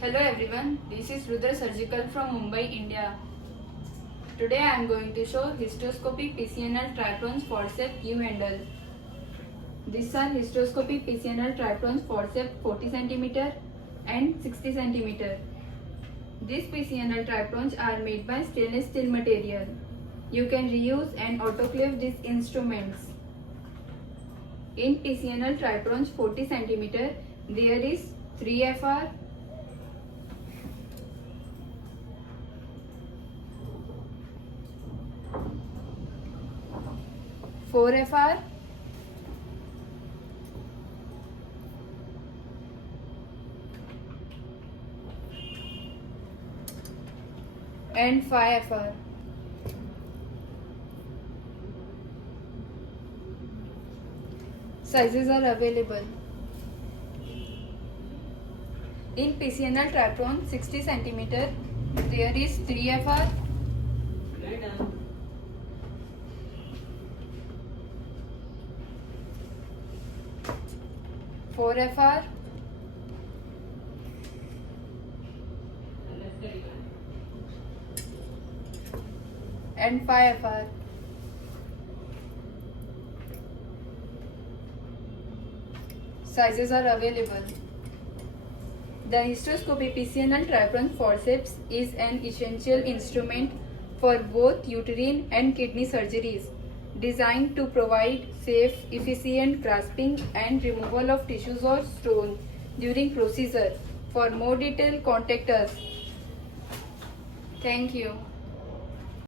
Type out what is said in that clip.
Hello everyone, this is Rudra Surgical from Mumbai, India. Today I am going to show Hysteroscopy PCNL Tripronge Forceps U handle. These are Hysteroscopy PCNL Tripronge Forceps 40 cm and 60 cm. These PCNL Tripronge are made by stainless steel material. You can reuse and autoclave these instruments. In PCNL Tripronge 40 cm, there is 3FR, 4FR, and 5FR. Sizes are available. In PCNL Tripronge 60 cm, there is 3FR, 4FR, and 5FR. Sizes are available. The hysteroscopy PCNL Tripronge Forceps is an essential instrument for both uterine and kidney surgeries, designed to provide safe, efficient grasping and removal of tissues or stones during procedure. For more detail, contact us. Thank you.